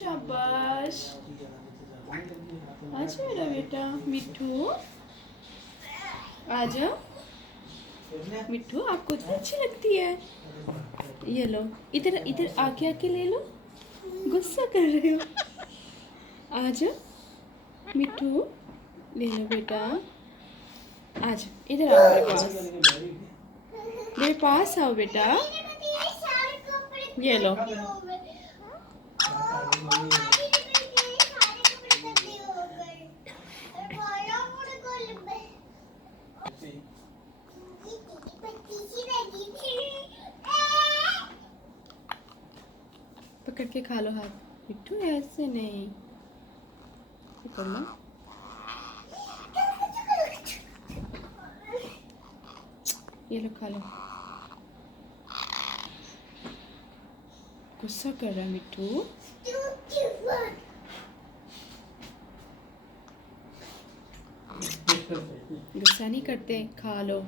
शाबाश। आजा मेरा बेटा मिट्ठू, आजा मिट्ठू, आपको तो अच्छी लगती है। ये लो, इधर इधर आके आके ले लो। गुस्सा कर रहे हो। आजा मिट्ठू, ले लो बेटा। आजा इधर आओ मेरे पास, मेरे पास आओ बेटा। ये लो। पकड़ के खा लो हाथ मिट्टू, ऐसे नहीं। पकड़ लो। ये लो खा लो। गुस्सा कर रहा है मिट्टू। गुस्सा नहीं करते, खा लो।